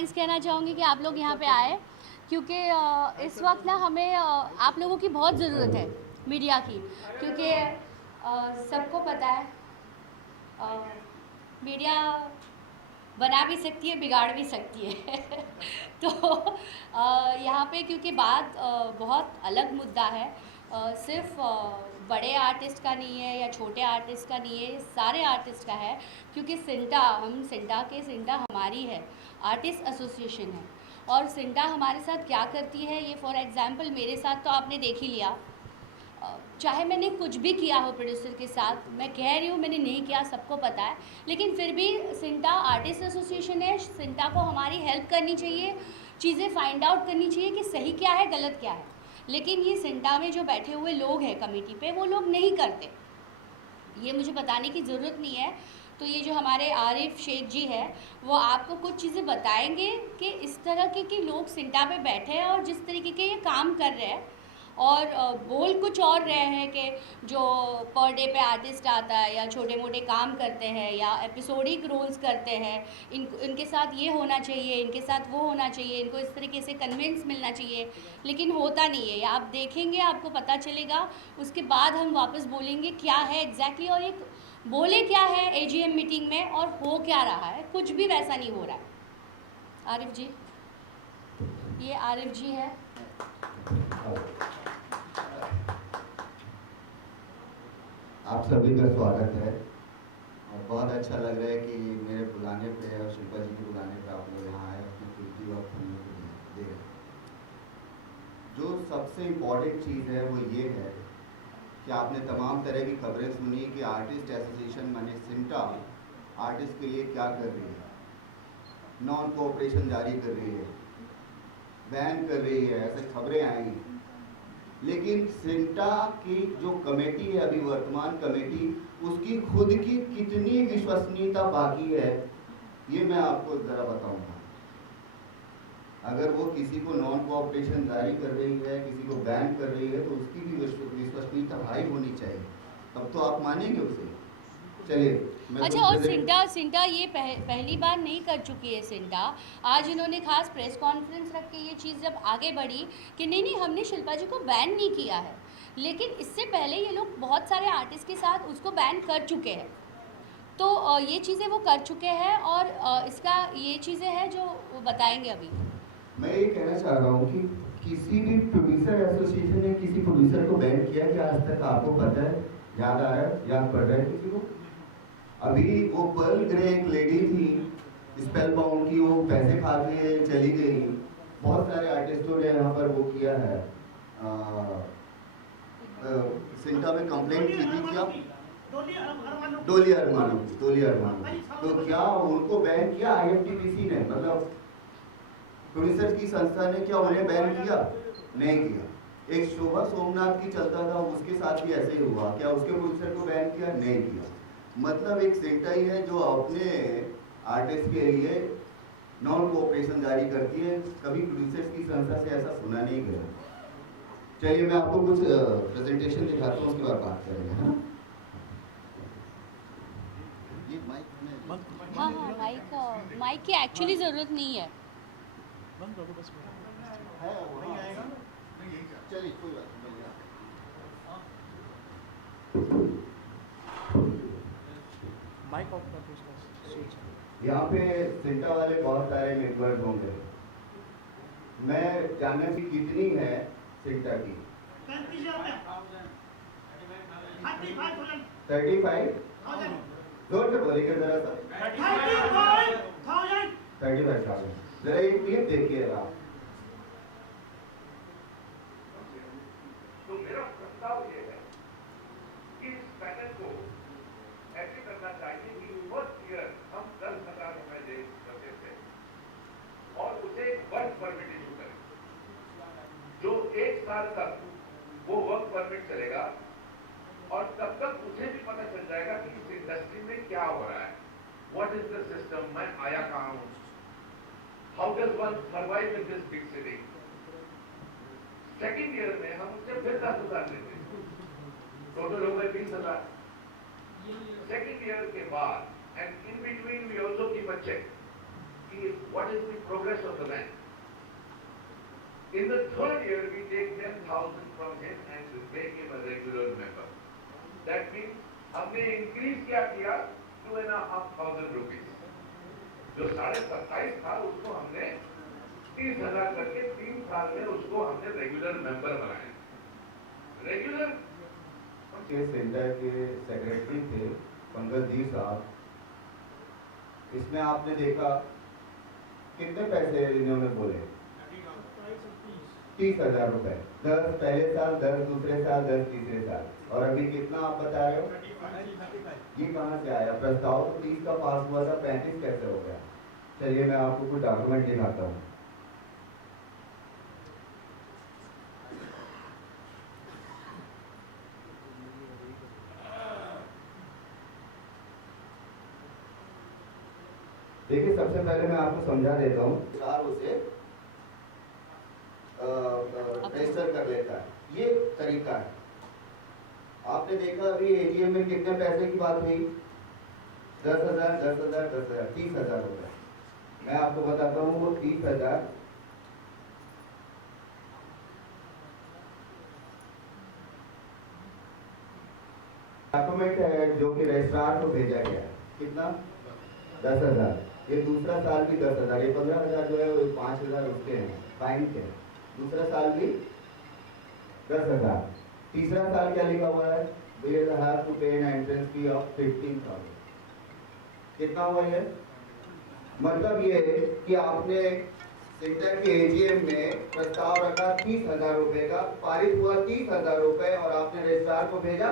Thanks कहना चाहूँगी कि आप लोग यहाँ पे आए, क्योंकि इस वक्त ना हमें आप लोगों की बहुत ज़रूरत है, मीडिया की, क्योंकि सबको पता है मीडिया बना भी सकती है, बिगाड़ भी सकती है तो यहाँ पे क्योंकि बात बहुत अलग मुद्दा है, सिर्फ बड़े आर्टिस्ट का नहीं है या छोटे आर्टिस्ट का नहीं है, सारे आर्टिस्ट का है। क्योंकि सिंटा हमारी है, आर्टिस्ट एसोसिएशन है। और सिंटा हमारे साथ क्या करती है, ये फॉर एग्ज़ाम्पल मेरे साथ तो आपने देख ही लिया। चाहे मैंने कुछ भी किया हो प्रोड्यूसर के साथ, मैं कह रही हूँ मैंने नहीं किया, सबको पता है, लेकिन फिर भी सिंटा आर्टिस्ट एसोसिएशन है, सिंटा को हमारी हेल्प करनी चाहिए, चीज़ें फाइंड आउट करनी चाहिए कि सही क्या है, गलत क्या है। लेकिन ये सिंटा में जो बैठे हुए लोग हैं कमेटी पे, वो लोग नहीं करते, ये मुझे बताने की ज़रूरत नहीं है। तो ये जो हमारे आरिफ शेख जी है, वो आपको कुछ चीज़ें बताएंगे कि इस तरह के लोग सिंटा पे बैठे हैं और जिस तरीके के ये काम कर रहे हैं, और बोल कुछ और रहे हैं कि जो पर डे पे आर्टिस्ट आता है या छोटे मोटे काम करते हैं या एपिसोडिक रोल्स करते हैं, इनके साथ ये होना चाहिए, इनके साथ वो होना चाहिए, इनको इस तरीके से कन्विंस मिलना चाहिए, लेकिन होता नहीं है। आप देखेंगे, आपको पता चलेगा, उसके बाद हम वापस बोलेंगे क्या है एग्जैक्टली और एक बोले क्या है एजीएम मीटिंग में और हो क्या रहा है, कुछ भी वैसा नहीं हो रहा है। आरिफ जी, ये आरिफ जी है। आप सभी का स्वागत है और बहुत अच्छा लग रहा है कि मेरे बुलाने पे और शिल्पा जी के बुलाने पे आप लोग यहाँ आए, अपनी कीमती वक्त हम लोग को दे रहे हैं। जो सबसे इम्पोर्टेंट चीज़ है वो ये है कि आपने तमाम तरह की खबरें सुनी कि आर्टिस्ट एसोसिएशन माने सिंटा आर्टिस्ट के लिए क्या कर रही है, नॉन कोऑपरेशन जारी कर रही है, बैन कर रही है, ऐसे खबरें आई। लेकिन सिंटा की जो कमेटी है, अभी वर्तमान कमेटी, उसकी खुद की कितनी विश्वसनीयता बाकी है ये मैं आपको ज़रा बताऊंगा। अगर वो किसी को नॉन कोऑपरेशन जारी कर रही है, किसी को बैन कर रही है, तो उसकी भी विश्वसनीयता हाई होनी चाहिए, तब तो आप मानेंगे उसे। चलिए। अच्छा, और सिंटा ये पहली बार नहीं कर चुकी है सिंटा। आज इन्होंने खास प्रेस कॉन्फ्रेंस रख के ये चीज़ जब आगे बढ़ी कि नहीं हमने शिल्पा जी को बैन नहीं किया है, लेकिन इससे पहले ये लोग बहुत सारे आर्टिस्ट के साथ उसको बैन कर चुके हैं। तो ये चीज़ें वो कर चुके हैं और इसका ये चीज़ें हैं जो वो बताएंगे अभी। मैं ये कहना चाह रहा हूँ कि किसी भी प्रोड्यूसर एसोसिएशन ने किसी प्रोड्यूसर को बैन किया क्या आज तक? आपको पता है? याद आ रहा है? याद पड़ रहा है किसी को? अभी वो पर्ल ग्रे एक लेडी थी स्पेल बाउंड की, वो पैसे खा के चली गई। बहुत सारे आर्टिस्टों ने यहाँ पर वो किया है, सिंटा में कंप्लेंट की थी क्या? डोली अरमानो। तो क्या उनको बैन किया आईएफटीपीसी ने? मतलब प्रोड्यूसर की संस्था ने क्या उन्हें बैन किया? नहीं किया। एक शोभा सोमनाथ की चलता था, उसके साथ भी ऐसे ही हुआ, क्या उसके प्रोड्यूसर को बैन किया? नहीं किया। मतलब एक सिंटा ही है जो अपने आर्टिस्ट के लिए नॉन कोऑपरेशन जारी करती है, कभी प्रोड्यूसर्स की संस्था से ऐसा सुना नहीं गया। चलिए मैं आपको कुछ प्रेजेंटेशन दिखाता हूँ, उसके बाद बात करेंगे, है ना? ये माइक, हाँ, माइक की एक्चुअली ज़रूरत नहीं है। चलिए कोई बात नहीं। माइक ऑफ कर दो उसका। यहाँ पे सिंटा वाले बहुत सारे मेंबर्स होंगे, मैं जानने की कितनी है सिंटा की? 35,000। जोर से बोलिए जरा सा। 35,000। जरा एक क्लिप देखिए आप। तो मेरा प्रस्ताव ये है कि इस पैनल को ऐसे करना चाहिए कि फर्स्ट ईयर हम 10,000 रुपए दे सकते थे और उसे वर्क परमिट इशू करें, जो 1 साल तक वो वर्क परमिट चलेगा और तब तक उसे भी पता चल जाएगा कि इस इंडस्ट्री में क्या हो रहा है, व्हाट इज द सिस्टम, मैं आया कहाँ हूँ, how does one survive in this big city. Second year में हम उससे फिर 10,000 लेते हैं, टोटल हो गए 20,000। सेकेंड ईयर के बाद and in between we also keep a check what is the progress of the man. In the third year, we take 10,000 from him and make him a regular member. That means हमने increase क्या किया 2,500 rupees. जो 27,500 था उसको हमने 30,000 करके 3 साल में उसको हमने रेगुलर मेंबर बनाया. रेगुलर के सेंटर के सेक्रेटरी थे पंकज साहब. इसमें आपने देखा कितने पैसे इन्होंने बोले 30,000 रुपए. 10 पहले साल, 10 दूसरे साल, 10 तीसरे साल, और अभी कितना आप बता रहे हो? ये कहाँ से आया? प्रस्ताव तो 30 का पास हुआ था, 35 कैसे हो गया? चलिए मैं आपको कुछ डॉक्यूमेंट दिखाता हूँ. देखिए, सबसे पहले मैं आपको समझा देता हूँ. चार उसे रजिस्टर कर लेता है, ये तरीका है. आपने देखा अभी एजीएम में कितने पैसे की बात हुई? 10,000, 10,000, 10,000, 30,000 रुपए. मैं आपको बताता हूँ वो 30,000 डॉक्यूमेंट है जो कि रजिस्ट्रार को भेजा गया है. कितना? 10,000. ये दूसरा साल भी 10,000. ये 15,000 जो है वो 5,000 उसके हैं, फाइन के. दूसरा साल भी 10,000. तीसरा साल क्या लिखा हुआ है? We have to pay an entrance fee of 15,000. कितना हुआ ये? मतलब ये कि आपने सेंटर के एजीएम में प्रस्ताव रखा 30,000 रुपए का, पारित हुआ 30,000 रुपए, और आपने रजिस्ट्रार को भेजा.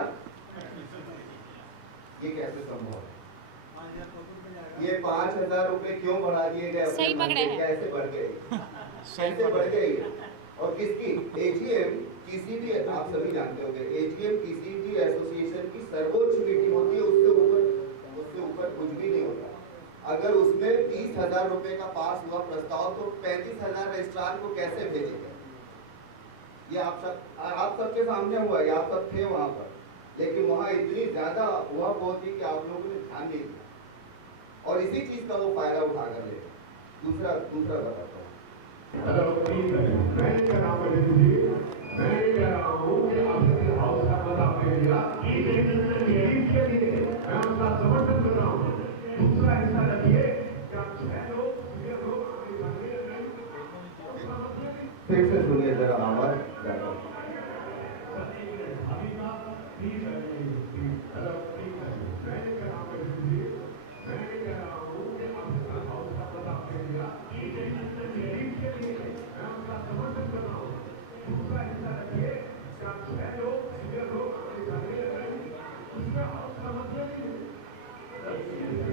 ये कैसे संभव है? ये 5,000 रुपए क्यों बढ़ा दिए गए? सही पकड़े हैं. कैसे बढ़ गए? कैसे बढ़ गई? और किसकी? एजीएम किसी भी, आप सभी जानते होंगे, एजीएम किसी भी एसोसिएशन की सर्वोच्च मीटिंग होती है. उससे ऊपर कुछ भी नहीं होता. अगर उसमें 30,000 रुपए का पास हुआ प्रस्ताव, तो 35,000 रजिस्ट्रार को कैसे भेजेंगे? ये आप सबके सामने हुआ, ये आप सब थे वहां पर. लेकिन वहां इतनी ज्यादा हुआ बहुत थी कि आप लोगों ने ध्यान नहीं दिया, और इसी चीज का वो फायदा उठा कर ले. दूसरा बताता हूँ. मैं कह रहा हूँ कि आपने हाउस का पता आपने दिया, इसके लिए मैं उसका समर्थन कर रहा हूँ. दूसरा हिस्सा रखिए कि आप 6 लोग फिर से सुनिए जरा आवाज.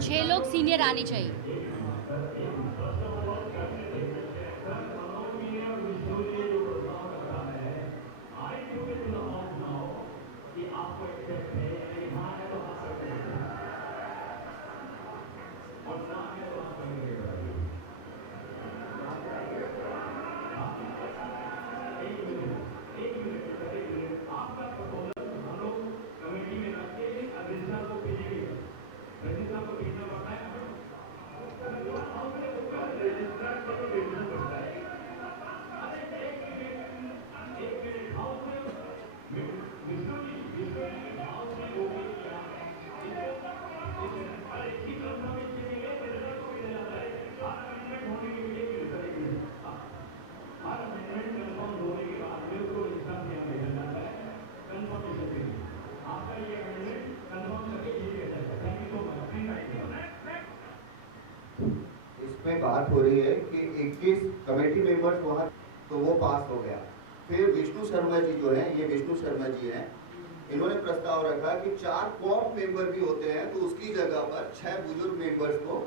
छह लोग सीनियर आने चाहिए. इसमें बात हो रही है कि 21 कमेटी मेंबर्स वहां, तो वो पास हो गया. फिर विष्णु शर्मा जी जो हैं, ये विष्णु शर्मा जी हैं, इन्होंने प्रस्ताव रखा कि 4 कॉप मेंबर भी होते हैं, तो उसकी जगह पर 6 बुजुर्ग मेंबर्स को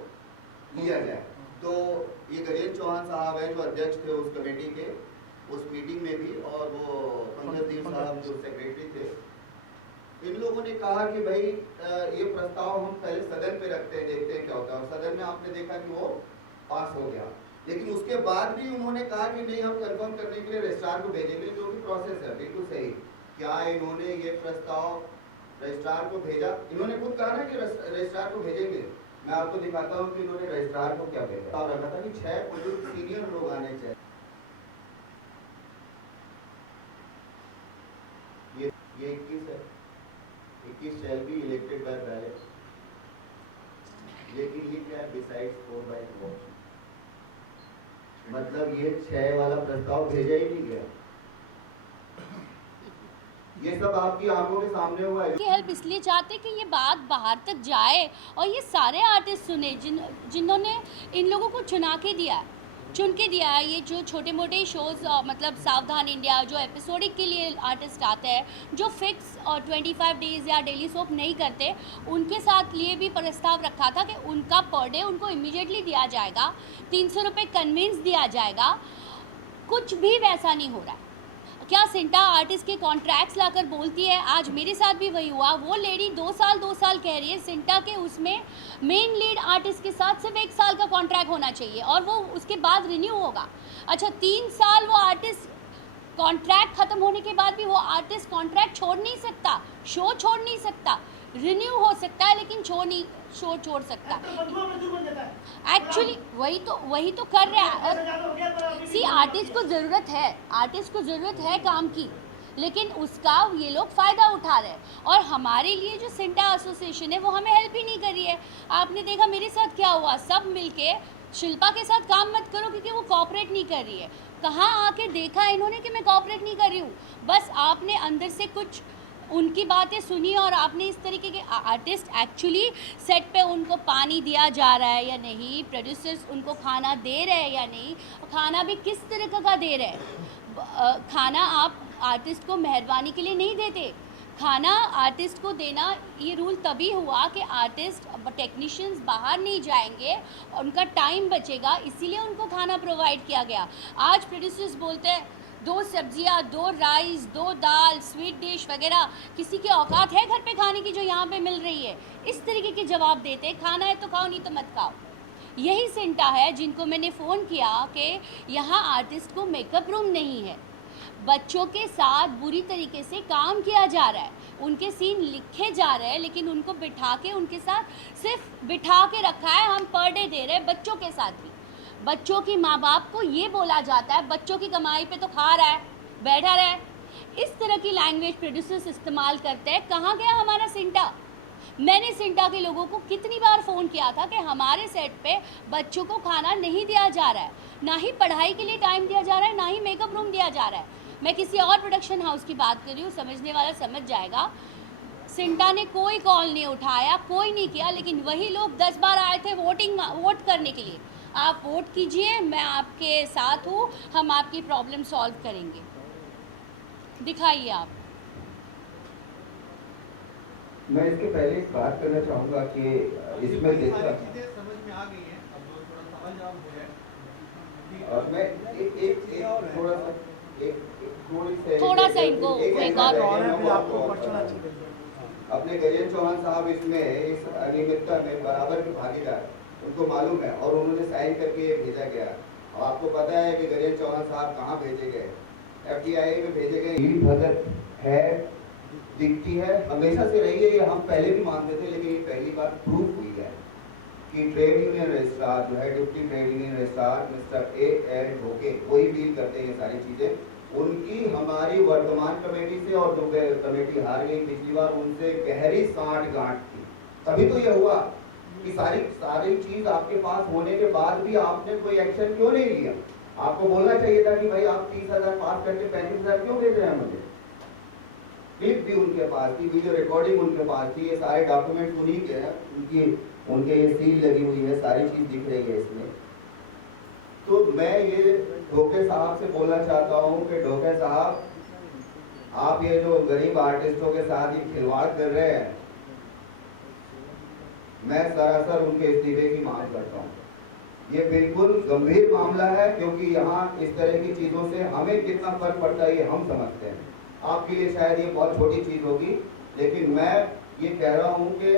लिया जाए. तो ये गजेंद्र चौहान साहब हैं जो अध्यक्ष थे उस कमेटी के, उस मीटिंग में भी, और वो पंकज साहब जो सेक्रेटरी थे. इन लोगों ने कहा कि भाई ये प्रस्ताव हम पहले सदन पे रखते हैं, देखते हैं क्या होता है. और सदन में आपने देखा कि वो पास हो गया. लेकिन उसके बाद भी उन्होंने कहा कि नहीं, हम कंफर्म करने के लिए रजिस्ट्रार को भेजेंगे, जो कि प्रोसेस है. बिल्कुल सही. क्या इन्होंने ये प्रस्ताव रजिस्ट्रार को भेजा? इन्होंने खुद कहा ना कि रजिस्ट्रार को भेजेंगे. मैं आपको दिखाता हूँ कि इन्होंने रजिस्ट्रार को क्या भेजा और रखा था कि 6 बुजुर्ग सीनियर लोग आने चाहिए। ये 21 है, 21 shall be elected by ballot. लेकिन ये क्या है, बिसाइड्स 4/4, मतलब ये 6 वाला प्रस्ताव भेजा ही नहीं गया। ये सब आपकी आंखों के सामने हुआ है। की हेल्प इसलिए चाहते कि ये बात बाहर तक जाए और ये सारे आर्टिस्ट सुने जिन्होंने इन लोगों को चुन के दिया है। ये जो छोटे मोटे शोज़ मतलब सावधान इंडिया जो एपिसोडिक के लिए आर्टिस्ट आते हैं, जो फिक्स और 25 डेज़ या डेली सोप नहीं करते, उनके साथ लिए भी प्रस्ताव रखा था कि उनका पर डे उनको इमीडिएटली दिया जाएगा, 300 रुपये कन्विंस दिया जाएगा। कुछ भी वैसा नहीं हो रहा है। क्या सिंटा आर्टिस्ट के कॉन्ट्रैक्ट्स लाकर बोलती है? आज मेरे साथ भी वही हुआ। वो लेडी 2 साल कह रही है सिंटा के उसमें मेन लीड आर्टिस्ट के साथ सिर्फ 1 साल का कॉन्ट्रैक्ट होना चाहिए और वो उसके बाद रिन्यू होगा। अच्छा, 3 साल वो आर्टिस्ट कॉन्ट्रैक्ट ख़त्म होने के बाद भी वो आर्टिस्ट कॉन्ट्रैक्ट छोड़ नहीं सकता, शो छोड़ नहीं सकता। रिन्यू हो सकता है लेकिन शो छोड़ सकता है। एक्चुअली वही तो कर रहा है। और सी आर्टिस्ट को ज़रूरत है काम की, लेकिन उसका ये लोग फ़ायदा उठा रहे हैं। और हमारे लिए जो सिंटा एसोसिएशन है वो हमें हेल्प ही नहीं कर रही है। आपने देखा मेरे साथ क्या हुआ, सब मिलके शिल्पा के साथ काम मत करो क्योंकि वो कॉपरेट नहीं कर रही है। कहाँ आके देखा इन्होंने कि मैं कॉपरेट नहीं कर रही हूँ? बस आपने अंदर से कुछ उनकी बातें सुनी और आपने इस तरीके के आर्टिस्ट एक्चुअली सेट पे उनको पानी दिया जा रहा है या नहीं, प्रोड्यूसर्स उनको खाना दे रहे हैं या नहीं, खाना भी किस तरह का दे रहे हैं। खाना आप आर्टिस्ट को मेहरबानी के लिए नहीं देते, खाना आर्टिस्ट को देना ये रूल तभी हुआ कि आर्टिस्ट टेक्नीशियंस बाहर नहीं जाएंगे, उनका टाइम बचेगा, इसीलिए उनको खाना प्रोवाइड किया गया। आज प्रोड्यूसर्स बोलते हैं 2 सब्जियां, 2 राइस, 2 दाल, स्वीट डिश वगैरह, किसी की औकात है घर पे खाने की जो यहाँ पे मिल रही है? इस तरीके के जवाब देते, खाना है तो खाओ नहीं तो मत खाओ। यही सिंटा है जिनको मैंने फ़ोन किया कि यहाँ आर्टिस्ट को मेकअप रूम नहीं है, बच्चों के साथ बुरी तरीके से काम किया जा रहा है, उनके सीन लिखे जा रहे हैं लेकिन उनको बिठा के उनके साथ सिर्फ बिठा के रखा है। हम पर डे दे रहे हैं बच्चों के साथ भी। बच्चों की माँ बाप को ये बोला जाता है बच्चों की कमाई पे तो खा रहा है, बैठा रहा है। इस तरह की लैंग्वेज प्रोड्यूसर्स इस्तेमाल करते हैं। कहाँ गया हमारा सिंटा? मैंने सिंटा के लोगों को कितनी बार फ़ोन किया था कि हमारे सेट पे बच्चों को खाना नहीं दिया जा रहा है, ना ही पढ़ाई के लिए टाइम दिया जा रहा है, ना ही मेकअप रूम दिया जा रहा है। मैं किसी और प्रोडक्शन हाउस की बात कर रही हूँ, समझने वाला समझ जाएगा। सिंटा ने कोई कॉल नहीं उठाया, कोई नहीं किया, लेकिन वही लोग 10 बार आए थे वोट करने के लिए। आप वोट कीजिए, मैं आपके साथ हूँ, हम आपकी प्रॉब्लम सॉल्व करेंगे। दिखाइए आप। मैं इसके पहले एक बात करना चाहूँगा कि इसमें देखा चीजें समझ में आ गई हैं, अब थोड़ा सवाल जवाब हो जाए। और मैं एक थोड़ा सा इनको एक और आपको क्वेश्चन अच्छी लगी। अपने गजेंद्र चौहान साहब इसमें इस अनियमितता में बराबर के भागीदार, उनको मालूम है और उन्होंने साइन करके ये भेजा गया। और आपको पता है कि गजेंद्र चौहान साहब कहाँ भेजे गए? FTI में भेजे गए। ईडी भगत है, दिखती है, हमेशा से रही है, ये हम पहले भी मानते थे, लेकिन ये पहली बार प्रूफ हुई है कि ट्रेड यूनियन रजिस्ट्रार जो है, deputy trade union registrar mister A.L. Dhoke, वही डील करते हैं ये सारी चीजें। उनकी हमारी वर्तमान कमेटी से, और जो कमेटी हार गई पिछली बार, उनसे गहरी साठ-गांठ थी। तभी तो ये हुआ कि सारी चीज आपके पास होने के बाद भी आपने कोई एक्शन क्यों नहीं लिया? आपको बोलना चाहिए था कि भाई आप 30,000 पास करके 35,000 क्यों भेज रहे हैं मुझे? क्लिप भी उनके पास थी, वीडियो रिकॉर्डिंग उनके पास थी, ये सारे डॉक्यूमेंट उन्हीं के हैं, उनके ये सील लगी हुई है, सारी चीज दिख रही है इसमें। तो मैं ये ढोके साहब से बोलना चाहता हूँ कि ढोके साहब, आप ये जो गरीब आर्टिस्टों के साथ ही खिलवाड़ कर रहे हैं, मैं सरासर उनके इस्तीफे की मांग करता हूँ। ये बिल्कुल गंभीर मामला है, क्योंकि यहाँ इस तरह की चीजों से हमें कितना फर्क पड़ता है ये हम समझते हैं। आपके लिए शायद ये बहुत छोटी चीज होगी, लेकिन मैं ये कह रहा हूँ कि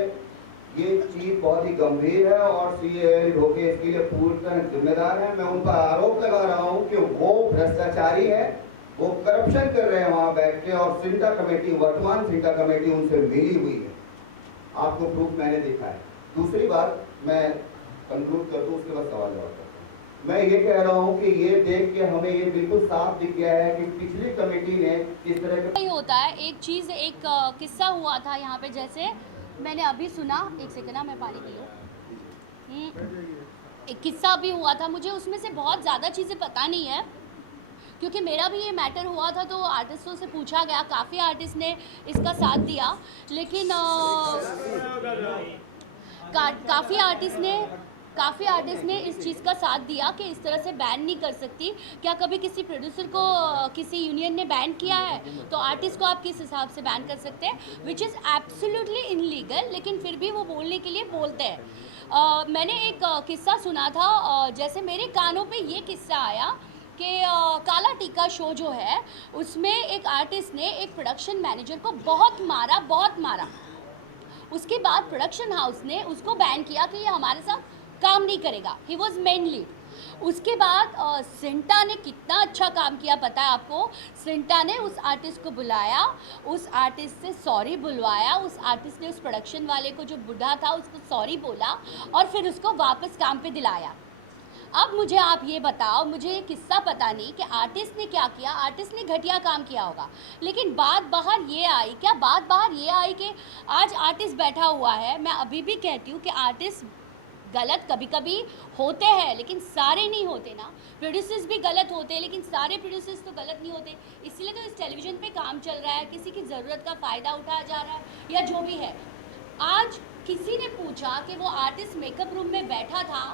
ये चीज बहुत ही गंभीर है और CAL ढोके इसके लिए पूर्णतः जिम्मेदार है। मैं उन पर आरोप लगा रहा हूँ कि वो भ्रष्टाचारी है, वो करप्शन कर रहे हैं वहां बैठ के, और सिंटा कमेटी, वर्तमान सिंटा कमेटी उनसे मिली हुई है। आपको प्रूफ मैंने दिखा है। दूसरी बात, मैं कंक्लूड कर दूं, उसके बाद सवाल जवाब करता हूं। मैं ये कह रहा हूं कि ये देख के हमें ये बिल्कुल साफ दिख गया है कि पिछली कमेटी ने किस तरह के ही होता है। एक चीज़, एक किस्सा हुआ था यहाँ पे, जैसे मैंने अभी सुना, एक सेकंड ना, मैं पानी पी लूँ। एक किस्सा भी हुआ था, मुझे उसमें से बहुत ज़्यादा चीज़ें पता नहीं है क्योंकि मेरा भी ये मैटर हुआ था, तो आर्टिस्टों से पूछा गया, काफ़ी आर्टिस्ट ने इसका साथ दिया, लेकिन काफ़ी आर्टिस्ट ने इस चीज़ का साथ दिया कि इस तरह से बैन नहीं कर सकती। क्या कभी किसी प्रोड्यूसर को किसी यूनियन ने बैन किया है तो आर्टिस्ट को आप किस हिसाब से बैन कर सकते हैं, विच इज़ एब्सोल्युटली इनलीगल, लेकिन फिर भी वो बोलने के लिए बोलते हैं। मैंने एक किस्सा सुना था, जैसे मेरे कानों पे ये किस्सा आया कि काला टीका शो जो है उसमें एक आर्टिस्ट ने एक प्रोडक्शन मैनेजर को बहुत मारा। उसके बाद प्रोडक्शन हाउस ने उसको बैन किया कि ये हमारे साथ काम नहीं करेगा। He was main lead. उसके बाद सिंटा ने कितना अच्छा काम किया पता है आपको। सिंटा ने उस आर्टिस्ट को बुलाया, उस आर्टिस्ट से सॉरी बुलवाया, उस आर्टिस्ट ने उस प्रोडक्शन वाले को जो बूढ़ा था उसको सॉरी बोला और फिर उसको वापस काम पे दिलाया। अब मुझे आप ये बताओ, मुझे ये किस्सा पता नहीं कि आर्टिस्ट ने क्या किया। आर्टिस्ट ने घटिया काम किया होगा, लेकिन बात बाहर ये आई कि आज आर्टिस्ट बैठा हुआ है। मैं अभी भी कहती हूँ कि आर्टिस्ट गलत कभी कभी होते हैं, लेकिन सारे नहीं होते ना। प्रोड्यूसर्स भी गलत होते हैं, लेकिन सारे प्रोड्यूसर्स तो गलत नहीं होते। इसलिए तो इस टेलीविज़न पे काम चल रहा है, किसी की ज़रूरत का फ़ायदा उठाया जा रहा है या जो भी है। आज किसी ने पूछा कि वो आर्टिस्ट मेकअप रूम में बैठा था,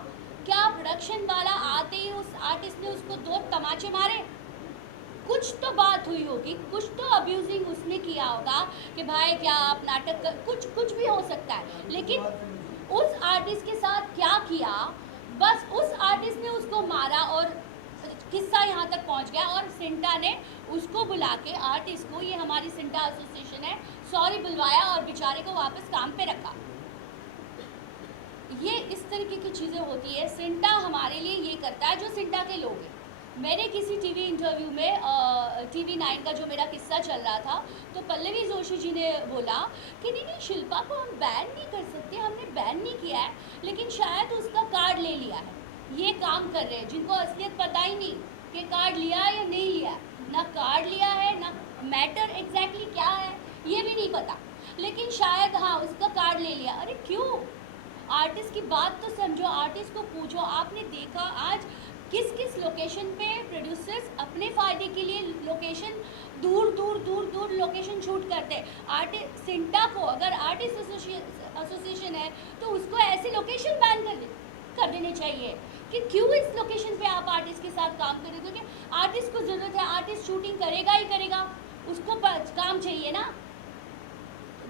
क्या प्रोडक्शन वाला आते ही उस आर्टिस्ट ने उसको 2 तमाचे मारे? कुछ तो बात हुई होगी, कुछ तो अब्यूजिंग उसने किया होगा कि भाई क्या आप नाटक कर, कुछ भी हो सकता है। लेकिन उस आर्टिस्ट के साथ क्या किया, बस उस आर्टिस्ट ने उसको मारा और किस्सा यहाँ तक पहुँच गया। और सिंटा ने उसको बुला के आर्टिस्ट को, ये हमारी सिंटा एसोसिएशन है, सॉरी बुलवाया और बेचारे को वापस काम पे रखा। ये इस तरीके की चीज़ें होती है। सिंटा हमारे लिए ये करता है जो सिंटा के लोग हैं। मैंने किसी टीवी इंटरव्यू में TV9 का जो मेरा किस्सा चल रहा था, तो पल्लवी जोशी जी ने बोला कि नहीं शिल्पा को हम बैन नहीं कर सकते, हमने बैन नहीं किया है, लेकिन शायद उसका कार्ड ले लिया है। ये काम कर रहे हैं जिनको असलियत पता ही नहीं कि कार्ड लिया है या नहीं लिया है, ना कार्ड लिया है ना मैटर एग्जैक्टली क्या है ये भी नहीं पता, लेकिन शायद हाँ उसका कार्ड ले लिया। अरे क्यों? आर्टिस्ट की बात तो समझो, आर्टिस्ट को पूछो। आपने देखा आज किस किस लोकेशन पे प्रोड्यूसर्स अपने फ़ायदे के लिए लोकेशन दूर लोकेशन शूट करते हैं। आर्टिस्ट सिंटा को अगर आर्टिस्ट एसोसिएशन है तो उसको ऐसी लोकेशन बैन कर देने चाहिए कि क्यों इस लोकेशन पे आप आर्टिस्ट के साथ काम करें, क्योंकि आर्टिस्ट को ज़रूरत है, आर्टिस्ट शूटिंग करेगा ही करेगा, उसको काम चाहिए ना,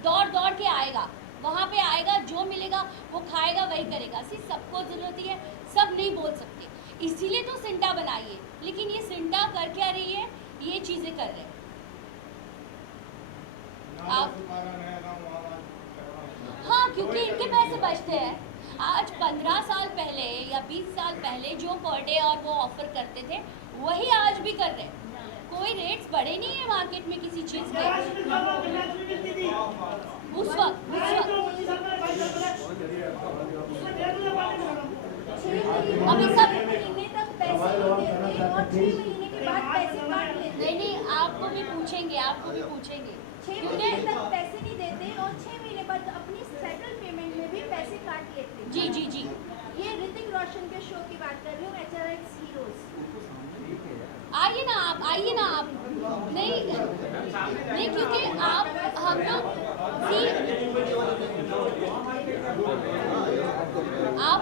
दौड़ के आएगा, वहाँ पे आएगा, जो मिलेगा वो खाएगा, वही करेगा। सबको ज़रूरत ही है, सब नहीं बोल सकते, इसीलिए तो सिंटा बनाइए। लेकिन ये सिंटा कर क्या रही है, ये चीज़ें कर रहे हैं आप। हाँ, क्योंकि इनके पैसे बचते हैं। आज 15 साल पहले या 20 साल पहले जो पर डे और वो ऑफर करते थे वही आज भी कर रहे हैं। कोई रेट्स बढ़े नहीं है मार्केट में किसी चीज़ के। उस वक्त अभी सब महीने तक पैसे नहीं देते और 6 महीने के बाद पैसे काट लेते। नहीं, आपको भी पूछेंगे 6 महीने तक पैसे नहीं देते और 6 महीने बाद अपनी सेटल पेमेंट में भी पैसे काट लेते। जी। ये ऋतिक रोशन के शो की बात कर रही हूँ, HRX हीरोज। आइए ना आप नहीं क्योंकि हम लोग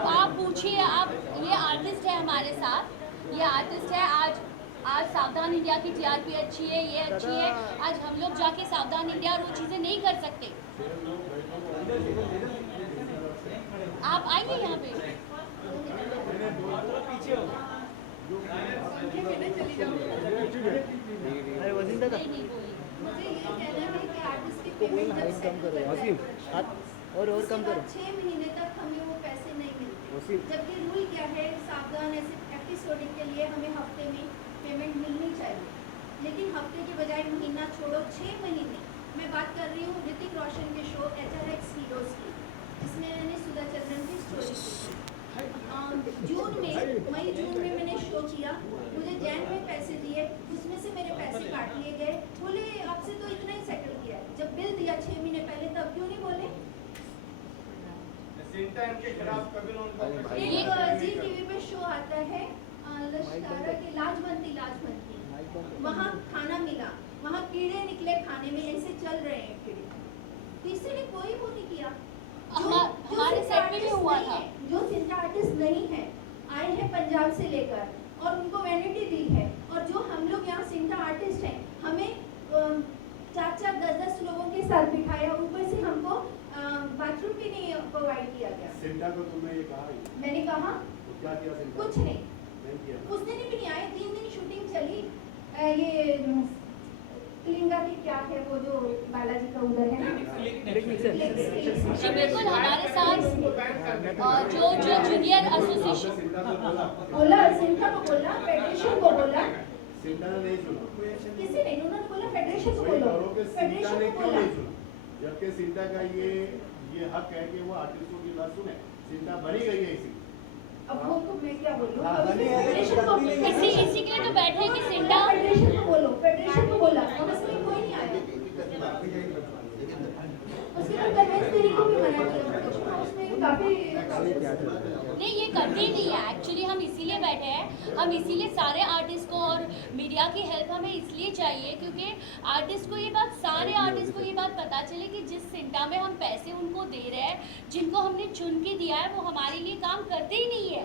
आप पूछिए। आप, ये आर्टिस्ट है हमारे साथ, ये आर्टिस्ट है। आज सावधान इंडिया की TRP अच्छी है, ये अच्छी है। आज हम लोग जाके सावधान इंडिया और वो चीज़ें नहीं कर सकते। आप आइए यहाँ पे। नहीं मुझे ये कहना है कि आर्टिस्ट की पेमेंट जब सेटल करते हैं और कम करो, 6 महीने तक हमें वो पैसे नहीं मिलते। जबकि रूल क्या है, सावधान ऐसे एपिसोडिक के लिए हमें हफ्ते में पेमेंट मिलनी चाहिए, लेकिन हफ्ते के बजाय महीना छोड़ो 6 महीने। मैं बात कर रही हूँ ऋतिक रोशन के शो HRX हीरोज की, जिसमें मैंने सुधा चंद्रन की स्टोरी की। मई जून में मैंने शो किया, मुझे जैन में पैसे दिए, उसमें से मेरे पैसे काट लिए गए। बोले आपसे तो इतना ही सेटल किया है। जब बिल दिया 6 महीने पहले तब क्यों नहीं बोले? सिंटर के खिलाफ कभी उनका एक जी टीवी पे शो आता है लश्कारा के लाजवंती, वहाँ खाना मिला, वहाँ कीड़े निकले खाने में, ऐसे चल रहे हैं कीड़े। तो इसीलिए कोई वो नहीं किया। हमारे सेट में भी हुआ था। जो सिंटा आर्टिस्ट नहीं है, आए हैं पंजाब से लेकर और उनको वैनिटी दी है, और जो हम लोग यहाँ सिंटा आर्टिस्ट हैं, हमें 4-4, 10-10 लोगों के साथ बिठाया, ऊपर से हमको बाथरूम भी नहीं प्रोवाइड किया गया। सिंटा को तुमने ये कहा? मैंने कहा तो क्या किया सिंटा? कुछ नहीं किया। उस दिन भी नहीं आए। 3 दिन शूटिंग चली। ये कलिंगा की क्या है वो जो बालाजी का उधर है ना, जी बिल्कुल। हमारे साथ जो जूनियर एसोसिएशन बोला, सिंटा को बोला, फेडरेशन को बोला, सिंटा ने नहीं सुना। किसी ने, उन्होंने बोला फेडरेशन को बोलो, फेडरेशन को बोला। जबकि सिंटा का ये हक है कि वो आर्टिस्टों की बात सुने। सिंटा बनी गई है इसी। अब वो तो मैं क्या बोलूं? इसी के लिए तो बैठे कि सिंटा फेडरेशन को बोलो, फेडरेशन को बोला, समझ में कोई नहीं आया। उसके बाद कन्वेंस देने को भी मना किया, उसमें काफी नहीं, ये करते ही नहीं है एक्चुअली। हम इसीलिए बैठे हैं, हम इसीलिए सारे आर्टिस्ट को और मीडिया की हेल्प हमें इसलिए चाहिए क्योंकि आर्टिस्ट को ये बात, सारे आर्टिस्ट को ये बात पता चले कि जिस सिंटा में हम पैसे उनको दे रहे हैं, जिनको हमने चुन के दिया है, वो हमारे लिए काम करते ही नहीं है।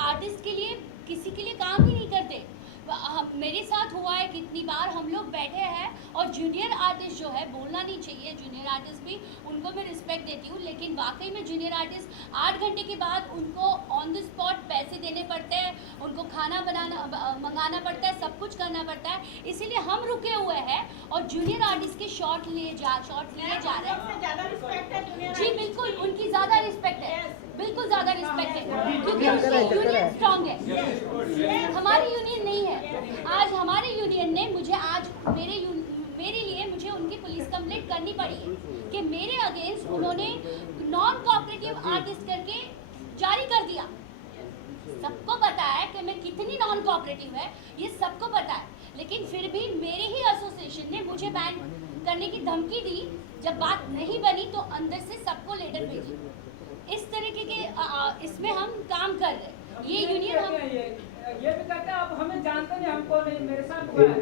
आर्टिस्ट के लिए, किसी के लिए काम ही नहीं करते। मेरे साथ हुआ है कितनी बार, हम लोग बैठे हैं और जूनियर आर्टिस्ट जो है, बोलना नहीं चाहिए, जूनियर आर्टिस्ट भी, उनको मैं रिस्पेक्ट देती हूँ, लेकिन वाकई में जूनियर आर्टिस्ट 8 घंटे के बाद उनको ऑन द स्पॉट पैसे देने पड़ते हैं, उनको खाना मंगाना पड़ता है, सब कुछ करना पड़ता है। इसीलिए हम रुके हुए हैं और जूनियर आर्टिस्ट के शॉट लिए जा रहे हैं। जी बिल्कुल, उनकी ज़्यादा रिस्पेक्ट है, बिल्कुल ज़्यादा रिस्पेक्ट है, क्योंकि उनकी यूनियन स्ट्रांग है, हमारी यूनियन नहीं है। आज हमारे यूनियन ने मुझे, आज मेरे लिए मुझे उनकी पुलिस कंप्लेंट करनी पड़ी है कि मेरे अगेंस्ट उन्होंने नॉन कोऑपरेटिव आर्टिस्ट करके जारी कर दिया। सबको पता है कि मैं कितनी नॉन कोऑपरेटिव है, ये सबको पता है, लेकिन फिर भी मेरे ही एसोसिएशन ने मुझे बैन करने की धमकी दी। जब बात नहीं बनी तो अंदर से सबको लेटर भेजी। इस तरीके के इसमें हम काम कर रहे हैं। ये यूनियन हम ये भी कहते हैं, आप हमें जानते नहीं, हमको नहीं, मेरे साथ हुआ है।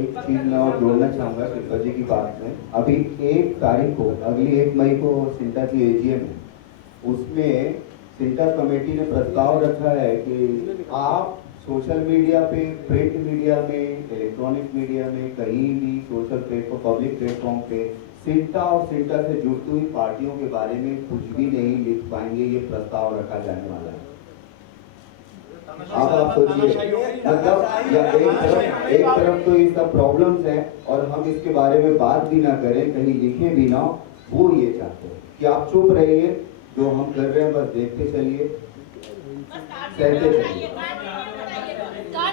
एक चीज मैं और जोड़ना चाहूँगा शिल्पा जी की बात में। अभी 1 तारीख को, अगली 1 मई को सिंटा की AGM है, उसमें सिंटा कमेटी ने प्रस्ताव रखा है कि आप सोशल मीडिया पे, प्रिंट मीडिया में, इलेक्ट्रॉनिक मीडिया में, कहीं भी सोशल प्लेटफॉर्म, पब्लिक प्लेटफॉर्म पे सिंटा और सिंटा से जुड़ती हुई पार्टियों के बारे में कुछ भी नहीं लिख पाएंगे। ये प्रस्ताव रखा जाने वाला है। आप सोचिए, मतलब या एक तरफ तो ये सब प्रॉब्लम्स हैं और हम इसके बारे में बात भी ना करें, कहीं लिखें भी ना, वो ये चाहते हैं कि आप चुप रहिए, जो हम कर रहे हैं बस देखते चलिए, सहते चलिए।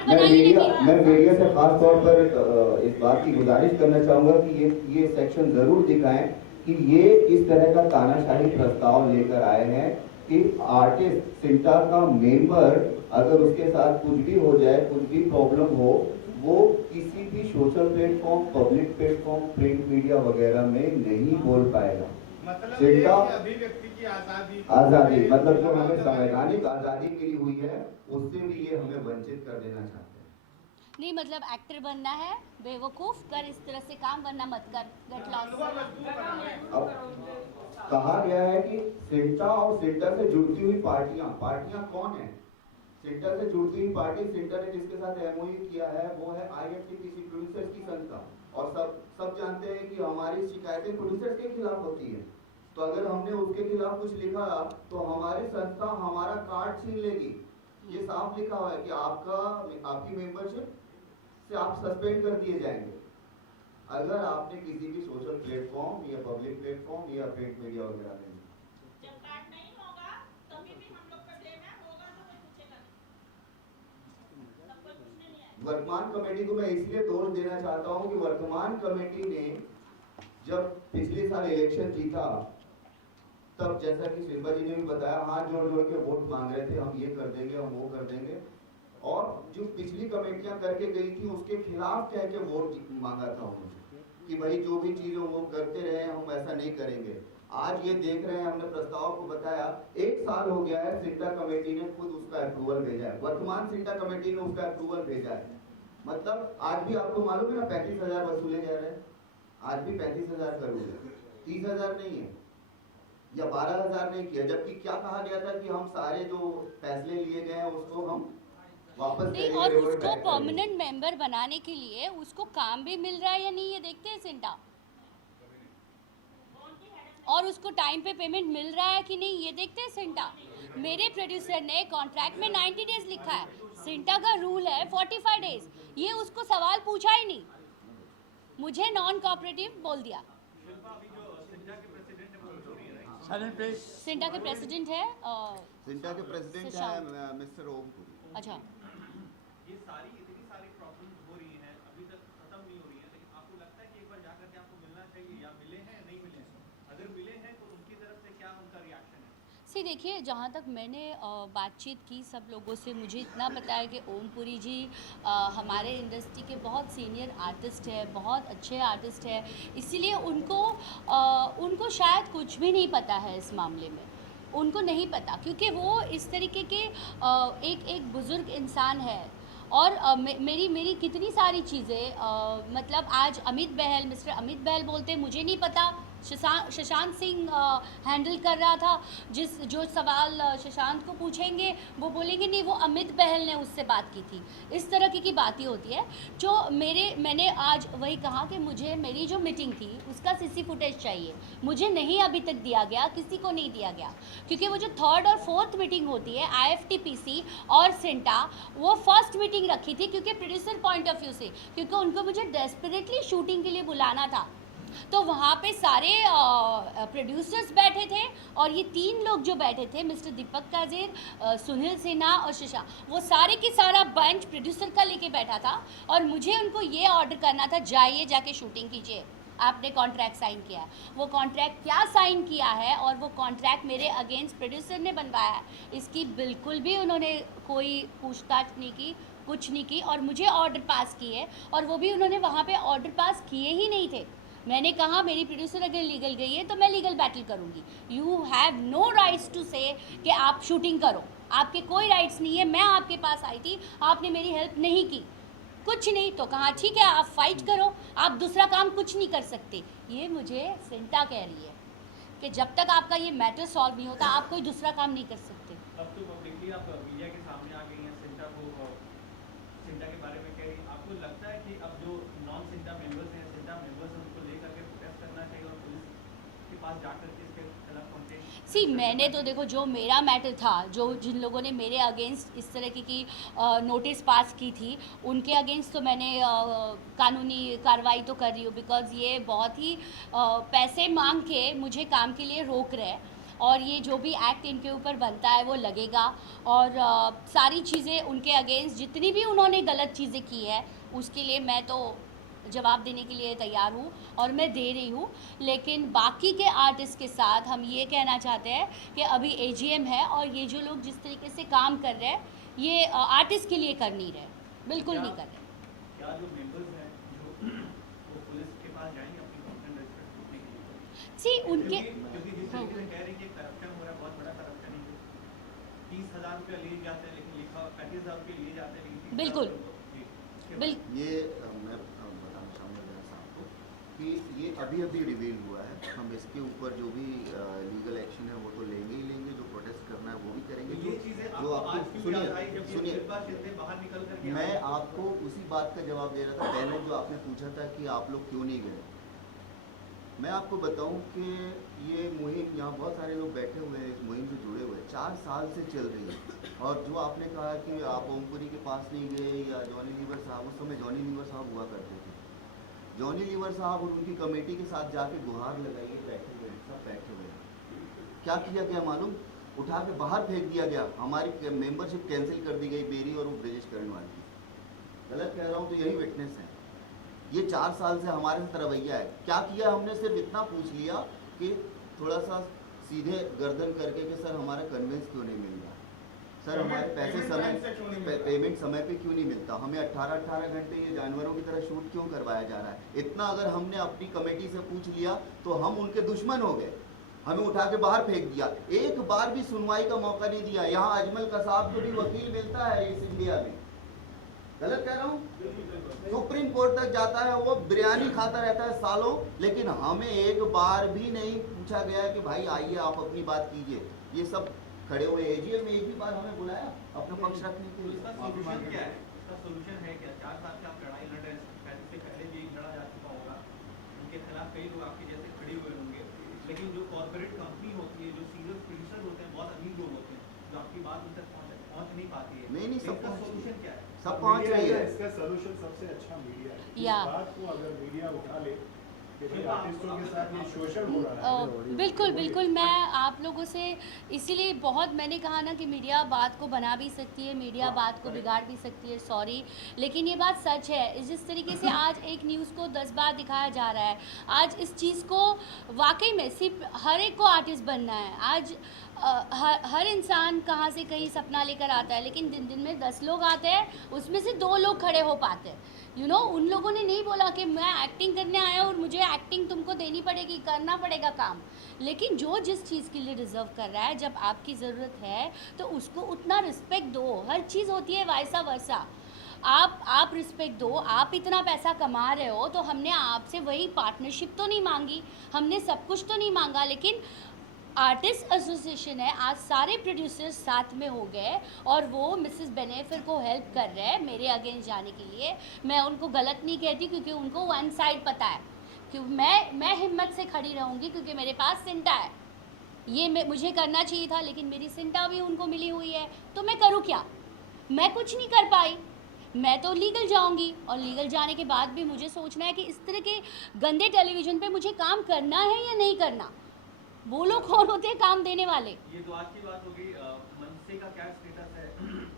मैं मीडिया से खास तौर पर इस बात की गुजारिश करना चाहूंगा कि ये सेक्शन जरूर दिखाएं कि ये इस तरह का तानाशाही प्रस्ताव लेकर आए हैं कि आर्टिस्ट, सिंटा का मेंबर, अगर उसके साथ कुछ भी हो जाए, कुछ भी प्रॉब्लम हो, वो किसी भी social platform, public platform, print media वगैरह में नहीं बोल पाएगा। सिंटा अभिव्यक्ति की आजादी, मतलब जो हमें संवैधानिक आजादी मिली हुई है, उससे भी ये हमें वंचित कर देना चाहते हैं। नहीं, मतलब एक्टर बनना है, बेवकूफ कर इस तरह से काम, वरना मत कर, गेट लॉस्ट। अब कहा गया है कि सिंटा और सिंटा से जुड़ती हुई पार्टियां कौन है? सिंटा से जुड़ती हुई पार्टी, सिंटा ने जिसके साथ MOU किया है वो है IFTPC प्रोड्यूसर्स की संस्था, और सब जानते हैं कि हमारी शिकायतें प्रोड्यूसर्स के खिलाफ होती है। तो अगर हमने उसके खिलाफ कुछ लिखा तो हमारी संस्था हमारा कार्ड छीन लेगी। ये साफ लिखा हुआ है कि आपकी मेंबरशिप से आप सस्पेंड कर दिए जाएंगे अगर आपने किसी भी सोशल प्लेटफॉर्म या पब्लिक प्लेटफॉर्म या प्रिंट मीडिया वगैरह में। जब कार्ड नहीं होगा तभी भी हम लोग का देना होगा तो कोई पूछेगा नहीं, सब कोई पूछने नहीं आएगा। वर्तमान कमेटी को मैं इसलिए दोष देना चाहता हूं कि वर्तमान कमेटी ने जब पिछले साल इलेक्शन जीता तब जैसा कि शिल्पा जी ने भी बताया, हाथ जोड़ जोड़ के वोट मांग रहे थे, हम ये कर देंगे, हम वो कर देंगे। और जो पिछली कमेटियां करके गई थी उसके खिलाफ कह के वोट मांगा था उन्होंने कि भाई जो भी चीजें वो करते रहे, हम ऐसा नहीं करेंगे। आज ये देख रहे हैं, हमने प्रस्ताव को बताया, 1 साल हो गया है, सिंटा कमेटी ने खुद उसका अप्रूवल भेजा है, वर्तमान सिंटा कमेटी ने उसका अप्रूवल भेजा है। मतलब आज भी आपको मालूम है ना 35,000 वसूले जा रहे हैं, आज भी 35,000 करोड़, 30,000 नहीं है या 12,000 नहीं किया, जबकि क्या कहा गया था कि हम सारे जो फैसले लिए गए हैं उसको हम वापस नहीं, और उसको परमानेंट मेंबर बनाने के लिए उसको काम भी मिल रहा है या नहीं, ये देखते हैं सिंटा, और उसको टाइम पे पेमेंट मिल रहा है कि नहीं, ये देखते हैं सिंटा। मेरे प्रोड्यूसर ने कॉन्ट्रैक्ट में 90 डेज लिखा है, सिंटा का रूल है 45 डेज, ये उसको सवाल पूछा ही नहीं, मुझे नॉन कोऑपरेटिव बोल दिया। सिंटा के प्रेसिडेंट है सिंटा के प्रेसिडेंट है मिस्टर ओमपुरी। अच्छा, ये इतनी सारी प्रॉब्लम्स हो रही हैं, अभी तक खत्म नहीं हो रही है, लेकिन आपको लगता है कि एक बार जा करके आपको मिलना चाहिए, या मिले हैं या नहीं मिले हैं? अगर मिले हैं तो उनकी तरफ से क्या उनका रिएक्शन है? सी देखिए, जहाँ तक मैंने बातचीत की सब लोगों से, मुझे इतना पता है कि ओमपुरी जी हमारे इंडस्ट्री के बहुत सीनियर आर्टिस्ट है, बहुत अच्छे आर्टिस्ट है, इसीलिए उनको शायद कुछ भी नहीं पता है इस मामले में, उनको नहीं पता, क्योंकि वो इस तरीके के एक बुज़ुर्ग इंसान है। और मेरी कितनी सारी चीज़ें, मतलब आज मिस्टर अमित बहल बोलते, मुझे नहीं पता, शशांक सिंह हैंडल कर रहा था, जो सवाल शशांक को पूछेंगे वो बोलेंगे नहीं वो अमित बहल ने उससे बात की थी, इस तरह की बातें होती है। जो मैंने आज वही कहा कि मुझे मेरी जो मीटिंग थी उसका सीसी फुटेज चाहिए, मुझे नहीं अभी तक दिया गया, किसी को नहीं दिया गया, क्योंकि वो जो 3rd और 4th मीटिंग होती है IFTPC और सिंटा, वो फर्स्ट मीटिंग रखी थी क्योंकि प्रोड्यूसर पॉइंट ऑफ व्यू से, क्योंकि उनको मुझे डेस्परेटली शूटिंग के लिए बुलाना था, तो वहाँ पे सारे प्रोड्यूसर्स बैठे थे, और ये 3 लोग जो बैठे थे, मिस्टर दीपक काजेर, सुनील सिन्हा और शशांक, वो सारे की सारा बेंच प्रोड्यूसर का लेके बैठा था, और मुझे उनको ये ऑर्डर करना था, जाइए जाके शूटिंग कीजिए, आपने कॉन्ट्रैक्ट साइन किया है, वो कॉन्ट्रैक्ट क्या साइन किया है और वो कॉन्ट्रैक्ट मेरे अगेंस्ट प्रोड्यूसर ने बनवाया है, इसकी बिल्कुल भी उन्होंने कोई पूछताछ नहीं की, कुछ नहीं की, और मुझे ऑर्डर पास किए, और वो भी उन्होंने वहाँ पे ऑर्डर पास किए ही नहीं थे। मैंने कहा मेरी प्रोड्यूसर अगर लीगल गई है तो मैं लीगल बैटल करूंगी, you have no rights to say कि आप शूटिंग करो, आपके कोई राइट्स नहीं है, मैं आपके पास आई थी, आपने मेरी हेल्प नहीं की, कुछ नहीं, तो कहा ठीक है आप फाइट करो, आप दूसरा काम कुछ नहीं कर सकते। ये मुझे सिंटा कह रही है कि जब तक आपका ये मैटर सॉल्व नहीं होता आप कोई दूसरा काम नहीं कर सकते। अब तो पब्लिकली आप मीडिया के सामने आ गई हैं, सिंटा के बारे में कह रही, आपको लगता है कि अब जो नॉन सिंटा मेंबर्स हैं, सिंटा मेंबर्स हैं, उनको लेकर के प्रोटेस्ट करना चाहिए और पुलिस के पास जाकर के इसके खिलाफ सी मैंने तो देखो, जो मेरा मैटर था, जो जिन लोगों ने मेरे अगेंस्ट इस तरह की नोटिस पास की थी, उनके अगेंस्ट तो मैंने कानूनी कार्रवाई तो कर रही हूँ, बिकॉज़ ये बहुत ही पैसे मांग के मुझे काम के लिए रोक रहे हैं, और ये जो भी एक्ट इनके ऊपर बनता है वो लगेगा, और सारी चीज़ें उनके अगेंस्ट जितनी भी उन्होंने गलत चीज़ें की है उसके लिए मैं तो जवाब देने के लिए तैयार हूँ और मैं दे रही हूँ। लेकिन बाकी के आर्टिस्ट के साथ हम ये कहना चाहते हैं कि अभी AGM है, और ये जो लोग जिस तरीके से काम कर रहे हैं ये आर्टिस्ट के लिए कर नहीं रहे, बिल्कुल नहीं कर रहे। क्या जो मेंबर्स हैं जो वो पुलिस के पास जाएंगे अपनी कंप्लेंट रजिस्टर करने के लिए? सी उनके क्योंकि जिस तरीके से कह रही है कि करप्शन हो रहा है, बहुत बड़ा करप्शन है, 30,000 रुपये लिए जाते हैं लेकिन लिखा 35,000 रुपये लिए जाते हैं लेकिन बिल्कुल ये मैं बताना चाहूँगा साहब को कि ये अभी रिवील हुआ है, हम इसके ऊपर जो भी लीगल एक्शन है वो तो लेंगे ही लेंगे, जो प्रोटेस्ट करना है वो भी करेंगे। ये चीजें जो आपको सुनिए बाहर निकल करके मैं आपको उसी बात का जवाब दे रहा था पहले, जो आपने पूछा था कि आप लोग क्यों नहीं गए। मैं आपको बताऊं कि ये मुहिम, यहाँ बहुत सारे लोग बैठे हुए हैं, इस मुहिम से जुड़े हुए हैं, 4 साल से चल रही है। और जो आपने कहा कि आप ओमपुरी के पास नहीं गए या जॉनी लीवर साहब, उस समय जॉनी लीवर साहब हुआ करते थे, जॉनी लीवर साहब और उनकी कमेटी के साथ जाके गुहार लगाइए, बैठे हुए हैं, सब बैठे हुए हैं। क्या किया गया मालूम? उठा के बाहर फेंक दिया गया, हमारी मेंबरशिप कैंसिल कर दी गई बेरी और वो ब्रिजेश करणवाल की। गलत कह रहा हूँ तो यही विटनेस है। ये 4 साल से हमारे साथ रवैया है। क्या किया हमने? सिर्फ इतना पूछ लिया कि थोड़ा सा सीधे गर्दन करके कि सर हमारा कन्वेंस क्यों नहीं मिल रहा, सर हमारे पैसे समय पेमेंट समय पे क्यों नहीं मिलता, हमें 18 घंटे ये जानवरों की तरह शूट क्यों करवाया जा रहा है। इतना अगर हमने अपनी कमेटी से पूछ लिया तो हम उनके दुश्मन हो गए, हमें उठा के बाहर फेंक दिया, एक बार भी सुनवाई का मौका नहीं दिया। यहाँ अजमल कसाब को भी वकील मिलता है इस इंडिया में, गलत कह रहा हूँ? सुप्रीम कोर्ट तक जाता है, वो बिरयानी खाता रहता है सालों, लेकिन हमें एक बार भी नहीं पूछा गया कि भाई आइए आप अपनी बात कीजिए। ये सब खड़े हुए एजीएम में एक भी बार हमें बुलाया अपना पक्ष रखने के लिए। इसका सोल्यूशन क्या है? इसका सोल्यूशन है क्या? 4 साल से आप लड़ाई लड़ रहे हैं, इससे पहले भी लड़ा जा चुका होगा, उनके खिलाफ कई लोग आपके जैसे खड़े हुए होंगे, लेकिन जो कॉर्पोरेट कंपनी होती है, जो सीरियस प्रोड्यूसर होते हैं, बहुत अमीर लोग होते हैं, जो आपकी बात उन तक पहुंच नहीं पाती है। नहीं इसका सोल्यूशन क्या है? सब पहुंच रही है। इसका सोल्यूशन सबसे अच्छा मीडिया है। या। इस बात को अगर मीडिया उठा ले कि भाई आर्टिस्टों के साथ ये शोषण हो रहा है, बिल्कुल बिल्कुल, मैं आप लोगों से इसीलिए बहुत मैंने कहा ना कि मीडिया बात को बना भी सकती है, मीडिया बात को बिगाड़ भी सकती है, सॉरी, लेकिन ये बात सच है। जिस तरीके से आज एक न्यूज़ को 10 बार दिखाया जा रहा है, आज इस चीज़ को वाकई में सिर्फ हर एक को आर्टिस्ट बनना है। आज हर इंसान कहाँ से कहीं सपना लेकर आता है, लेकिन दिन दिन में 10 लोग आते हैं, उसमें से 2 लोग खड़े हो पाते हैं। उन लोगों ने नहीं बोला कि मैं एक्टिंग करने आया और मुझे एक्टिंग तुमको देनी पड़ेगी, करना पड़ेगा काम, लेकिन जो जिस चीज़ के लिए डिज़र्व कर रहा है, जब आपकी ज़रूरत है तो उसको उतना रिस्पेक्ट दो। हर चीज़ होती है वाइसा वर्सा, आप रिस्पेक्ट दो। आप इतना पैसा कमा रहे हो तो हमने आपसे वही पार्टनरशिप तो नहीं मांगी, हमने सब कुछ तो नहीं मांगा, लेकिन आर्टिस्ट एसोसिएशन है, आज सारे प्रोड्यूसर्स साथ में हो गए और वो मिसेस बेनेफर को हेल्प कर रहे हैं मेरे अगेंस्ट जाने के लिए। मैं उनको गलत नहीं कहती, क्योंकि उनको वन साइड पता है कि मैं हिम्मत से खड़ी रहूँगी, क्योंकि मेरे पास सिंटा है। ये मुझे करना चाहिए था, लेकिन मेरी सिंटा भी उनको मिली हुई है, तो मैं करूँ क्या? मैं कुछ नहीं कर पाई, मैं तो लीगल जाऊंगी, और लीगल जाने के बाद भी मुझे सोचना है कि इस तरह के गंदे टेलीविज़न पे मुझे काम करना है या नहीं करना। वो लोग कौन होते हैं काम देने वाले? ये तो आज की बात होगी। मनसे का क्या स्टेटस है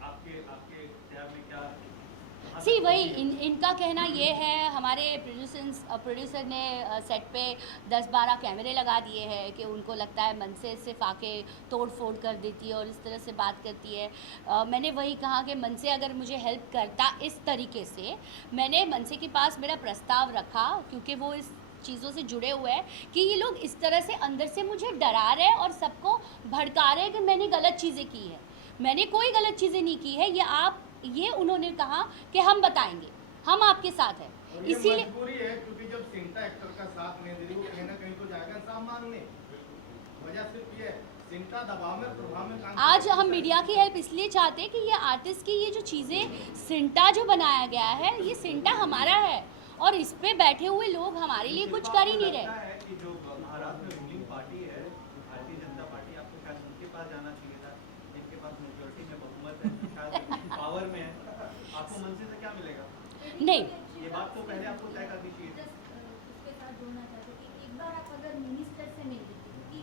आपके शहर में? क्या सी वही इनका कहना ये है, हमारे प्रोड्यूसर ने सेट पे 10-12 कैमरे लगा दिए हैं कि उनको लगता है मनसे सिर्फ आके तोड़ फोड़ कर देती है और इस तरह से बात करती है। मैंने वही कहा कि मनसे अगर मुझे हेल्प करता इस तरीके से, मैंने मनसे के पास मेरा प्रस्ताव रखा, क्योंकि वो इस चीज़ों से जुड़े हुए हैं कि ये लोग इस तरह से अंदर से मुझे डरा रहे हैं और सबको भड़का रहे हैं कि मैंने गलत चीज़ें की है। मैंने कोई गलत चीज़ें नहीं की है, ये उन्होंने कहा कि हम बताएंगे, हम आपके साथ हैं। इसीलिए मजबूरी है, क्योंकि जब सिंटा एक्टर का साथ नहीं दे रही, वो कहीं ना कहीं तो जाएगा इंसाफ मांगने। वजह सिर्फ ये सिंटा दबाव में प्रभाव में काम। आज हम मीडिया की हेल्प इसलिए चाहते हैं कि ये आर्टिस्ट की ये जो चीज़ें, सिंटा जो बनाया गया है, ये सिंटा हमारा है और इस पे बैठे हुए लोग हमारे लिए कुछ कर ही नहीं रहे। है कि जो महाराष्ट्र में रूलिंग पार्टी है, भारतीय जनता पार्टी, आपको शायद उनके पास जाना चाहिए था, जिनके पास मेजोरिटी में बहुमत है, शायद पावर में है। आपको मनसे से क्या मिलेगा? नहीं, ये बात तो पहले आपको तय करनी चाहिए। उसके साथ जोड़ना चाहते कि एक बार आप अगर मिनिस्टर से मिल लेते, क्योंकि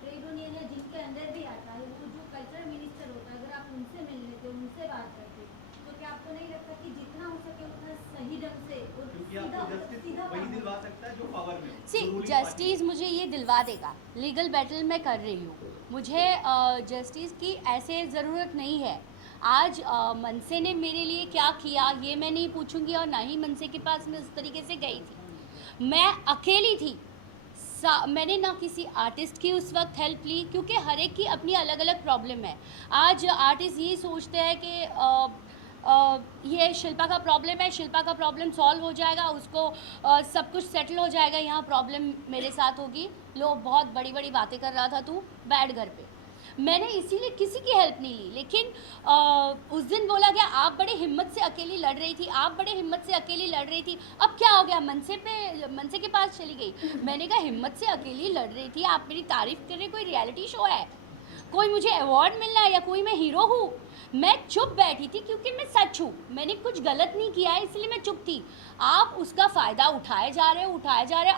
ट्रेड यूनियन है जिनके अंदर भी आता है, तो जो कल्चरल मिनिस्टर होता है, अगर आप उनसे मिल लेते, उनसे बात करते, तो क्या आपको नहीं लगता कि जितना हो सके उतना सही ढंग से और क्योंकि आपको जस्टिस वही दिलवा सकता है जो पावर में हो। सी जस्टिस मुझे ये दिलवा देगा, लीगल बैटल मैं कर रही हूँ, मुझे जस्टिस की ऐसे ज़रूरत नहीं है। आज मनसे ने मेरे लिए क्या किया ये मैं नहीं पूछूंगी, और ना ही मनसे के पास मैं उस तरीके से गई थी। मैं अकेली थी, मैंने ना किसी आर्टिस्ट की उस वक्त हेल्प ली, क्योंकि हर एक की अपनी अलग अलग प्रॉब्लम है। आज आर्टिस्ट यही सोचते हैं कि ये शिल्पा का प्रॉब्लम है, शिल्पा का प्रॉब्लम सॉल्व हो जाएगा, उसको सब कुछ सेटल हो जाएगा, यहाँ प्रॉब्लम मेरे साथ होगी। लो बहुत बड़ी बड़ी बातें कर रहा था तू, बैठ घर पे। मैंने इसीलिए किसी की हेल्प नहीं ली, लेकिन उस दिन बोला गया आप बड़े हिम्मत से अकेली लड़ रही थी, आप बड़े हिम्मत से अकेली लड़ रही थी। अब क्या हो गया, मनसे के पास चली गई। मैंने कहा हिम्मत से अकेली लड़ रही थी, आप मेरी तारीफ़ कर रहे, कोई रियलिटी शो है, कोई मुझे अवार्ड मिलना है या कोई मैं हीरो हूँ? मैं चुप बैठी थी क्योंकि मैं सच हूँ, मैंने कुछ गलत नहीं किया है, इसलिए मैं चुप थी। आप उसका फ़ायदा उठाए जा रहे हो।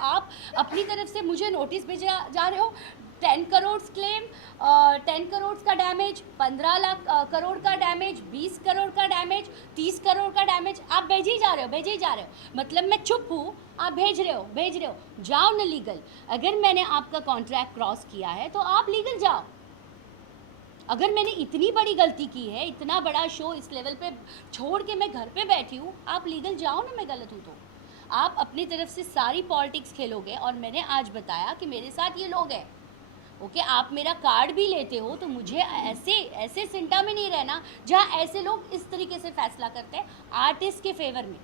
आप अपनी तरफ से मुझे नोटिस भेजा जा रहे हो, 10 करोड़ क्लेम, 10 करोड़ का डैमेज, 15 लाख करोड़ का डैमेज, 20 करोड़ का डैमेज, 30 करोड़ का डैमेज, आप भेजे ही जा रहे हो। मतलब मैं चुप हूँ, आप भेज रहे हो। जाओ ना लीगल। अगर मैंने आपका कॉन्ट्रैक्ट क्रॉस किया है तो आप लीगल जाओ। अगर मैंने इतनी बड़ी गलती की है, इतना बड़ा शो इस लेवल पे छोड़ के मैं घर पे बैठी हूँ, आप लीगल जाओ ना, मैं गलत हूँ तो। आप अपनी तरफ से सारी पॉलिटिक्स खेलोगे और मैंने आज बताया कि मेरे साथ ये लोग हैं। ओके, आप मेरा कार्ड भी लेते हो तो मुझे ऐसे सिंटा में नहीं रहना जहाँ ऐसे लोग इस तरीके से फैसला करते हैं आर्टिस्ट के फेवर में,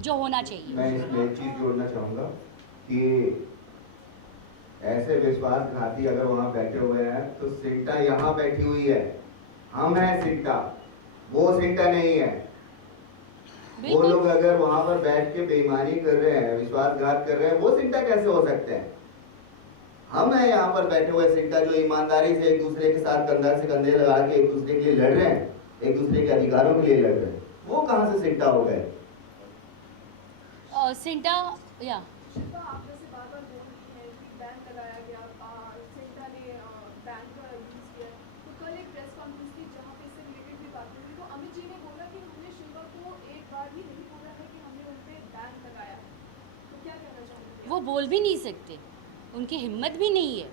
जो होना चाहिए। मैं इसमें एक चीज़ जोड़ना चाहूँगा कि ऐसे विश्वासघाती अगर वहाँ बैठे हुए हैं तो सिंटा यहाँ बैठी हुई है, हम हैं सिंटा, वो सिंटा नहीं है। वो लोग अगर वहाँ पर बैठ के बेईमानी कर रहे हैं, विश्वासघात कर रहे हैं, वो सिंटा कैसे हो सकते हैं? हम हैं यहाँ पर बैठे हुए सिंटा जो ईमानदारी से एक दूसरे के साथ कंधा से कंधे लगा के एक दूसरे के लिए लड़ रहे हैं, एक दूसरे के अधिकारों के लिए लड़ रहे हैं। वो कहाँ से सिंटा हो गए? सिंटा या शिल्पा, आप जैसे बार-बार बोल रही हैं कि बैन लगाया गया, सिंटा ने बैन का यूज़ किया। तो कल एक प्रेस कॉन्फ्रेंस थी जहाँ पे इससे रिलेटेड भी बात हुई, तो अमित जी ने बोला कि हमने शिल्पा को एक बार भी नहीं बोला है कि हमने उन पे बैन लगाया है। तो क्या कहना चाहोगे? वो बोल भी नहीं सकते, उनकी हिम्मत भी नहीं है,